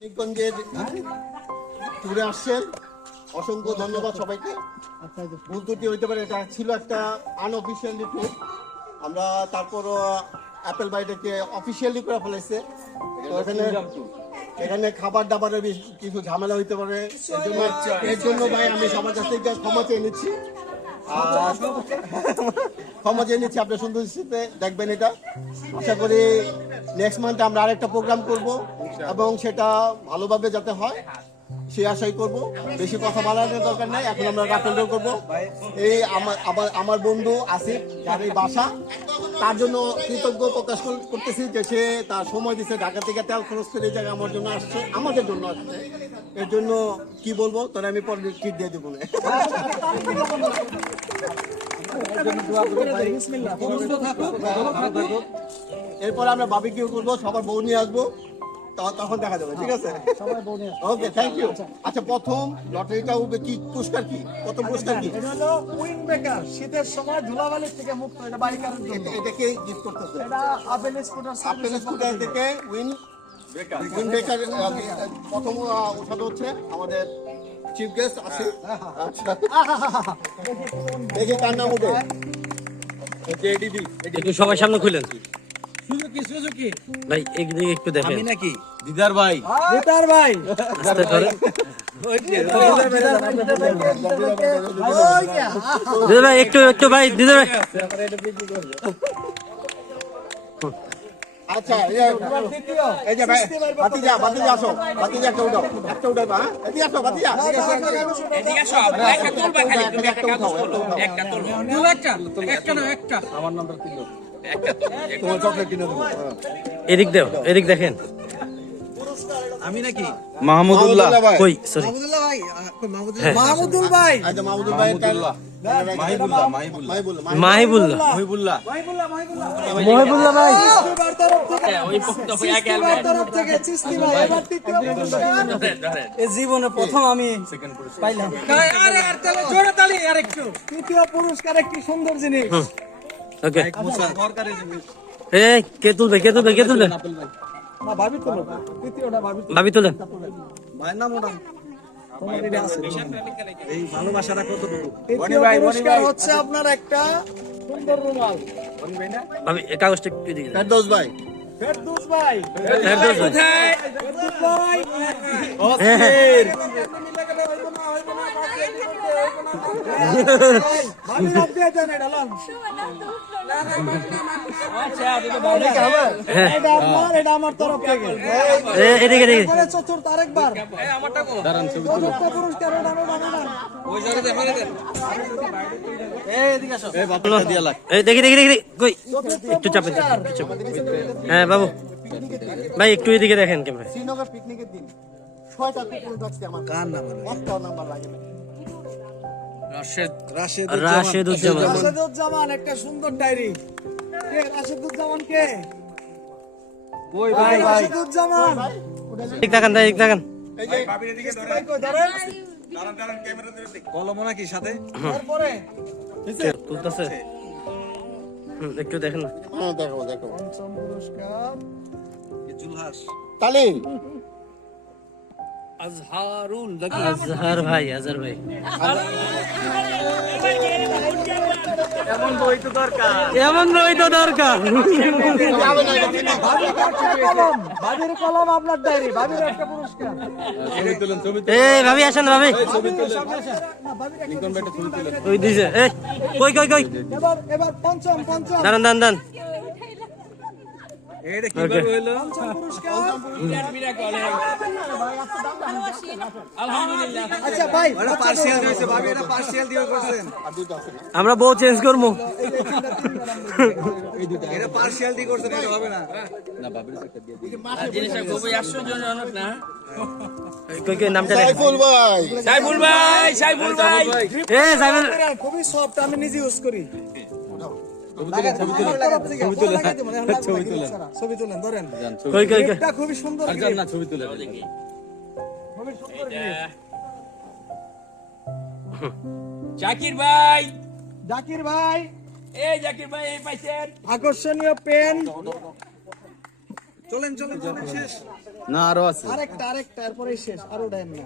মানিকগঞ্জের ট্যুরে আসছেন, অসংখ্য ধন্যবাদ সবাইকে। ভুল ত্রুটি হইতে পারে, এটা ছিল একটা আনঅফিসিয়ালি ট্যুর। আমরা তারপরও অ্যাপেল বাইটাকে অফিসিয়ালি করে ফেলেছে। তো এখানে খাবার দাবারের কিছু ঝামেলা হইতে পারে, এর জন্য ভাই আমি সবার কাছ থেকে ক্ষমা চেয়ে নিচ্ছি। ক্ষমা চেয়ে নিচ্ছি, আপনার সুন্দর দৃষ্টিতে দেখবেন এটা। আশা করি নেক্সট মান্থে আমরা আরেকটা প্রোগ্রাম করব এবং সেটা ভালোভাবে যাতে হয় সেই আশাই করব। বেশি কথা বলার দরকার নাই, এখন আমরা রাফেল ড্র করবো। এই আমার বন্ধু আসিফ, যার এই বাসা, তার জন্য কৃতজ্ঞ প্রকাশ করতেছি যে সে তার সময় দিচ্ছে, ঢাকা থেকে তেল খরচ করে এই জায়গায় আমার জন্য আসছে, আমাদের জন্য আসছে। এর জন্য কি বলবো, তোরা আমি পরে ট্রিট দিয়ে দেবো না। এরপর আমরা বাবিকিউ করবো, সবার বউ নিয়ে আসবো, তখন দেখা যাবে। ঠিক আছে, ওকে, থ্যাংক ইউ। আচ্ছা, প্রথম লটারিটা উঠবে, কি পুরস্কার, কি প্রথম পুরস্কার কি? উইন্ড ব্রেকার, শীতের সময় ধুলাবালি থেকে মুক্ত, এটা বাইকারের জন্য। এটাকে গিফট করতেছে এটা আপেল স্কুটার থেকে উইন্ড ব্রেকার। প্রথম উঠাতে হচ্ছে আমাদের চিফ গেস্ট আছে। আচ্ছা, দেখি কার নাম উঠে। একটু সবাই সামনে খুলেন সুজুকি ভাই, একদিকে একটু দেখেন। আমি নাকি দিদার ভাই আস্তে করে দিদা ভাই, একটু ভাই, দিদা ভাই। আচ্ছা, এই যে ভাই, বাতিজা আসো, বাতিজা একটা উঠাও, একটা উঠাও, হ্যাঁ এদিকে আসো, বাতিজা এদিকে আসো, একটা তুলবা, খালি তুমি একটা কাগজ তোলো, একটা তুলো, একটা না, একটা আমার নাম্বার তুলো, একটা তোমার চকলেট কিনে দেবো। এদিক দেও, এদিক দেখেন। আমি নাকি মাহমুদুল্লাহ কই, সরি, মাহমুদুল ভাই আচ্ছা, মাহমুদুল ভাই, মাহিবুল্লাহ ভাই। জীবনে প্রথম আমি পাইলাম। তৃতীয় পুরস্কার একটি সুন্দর জিনিস। ওকে, এই কে তুলবে? না, ভাবি তো তৃতীয়টা ভাবি তুলেন। ভাইয়ের নাম ওটা তোমার এটা আছে। এই ভালোবাসাটা কতটুকু? তৃতীয় পুরস্কার হচ্ছে আপনার একটা সুন্দর রুমাল। ভাবি, এই কাগজটা একটু দিকে দেন। ফেরদৌস ভাই, ফেরদৌস ভাই, ফেরদৌস ভাই। ফেরদৌস ভাই, ভাবি লাভ দিয়ে দেন এটা লাভ। এটা আপনার, এটা আমার তরফ থেকে। এদিকে এরপরে চতুর্থ আরেকবার চতুর্থ পুরস্কার ওটা এই দেখি কই, একটু চাপেন। হ্যাঁ বাবু ভাই, একটু এদিকে দেখেন ক্যামেরা। শ্রীনগর পিকনিকের দিন 6টা কুকুর থাকছে আমার, কার নাম একটাও নাম্বার লাগে না। রাশেদুজ্জামান, একটা সুন্দর ডায়েরি। কে রাশেদুজ্জামান? কে ওই ভাই? রাশেদুজ্জামান, ঠিক থাকেন, ঠিক থাকেন। এই যে ভাই কই ধরেন? দাঁড়ান ক্যামেরা ধরে কলম নাকি সাথে তারপরে তুলতেছে, একটু দেখেন না। দেখো পঞ্চম পুরস্কার জুলহাস তালিম আজহার ভাই। এমন বই তো দরকার ভাবির কলম, আপনার ডায়েরি, ভাবির একটা পুরস্কার। এই ভাবি আসেন, ভাবি না, ভাবির একটা ওই দিছে। এই কই, এবার পঞ্চম দাঁড়ান। এটা কিভাবে হলো? পঞ্চম পুরস্কার। আচ্ছা ভাই, এটা পার্সিয়াল দিয়েছে ভাবি, এটা পার্সিয়াল দিয়ে করছেন। আমরা বউ চেঞ্জ করবো। এটা পার্সিয়াল দিয়ে করছেন, এটা হবে না। কই নামটা দেখেন। সাইফুল ভাই, এই সাইফুল, খুবই সফট, আমি নিজে ইউজ করি। ছবি তুলেন, ধরেন। কই এটা খুবই সুন্দর, ছবি তুলে খুবই সুন্দর। জাকির ভাই, এই জাকির ভাই এই পাইছেন আকর্ষণীয় পেন, চলেন চলেন চলেন শেষ না আরো আছে আরেকটা এরপরে শেষ আরো টাইম না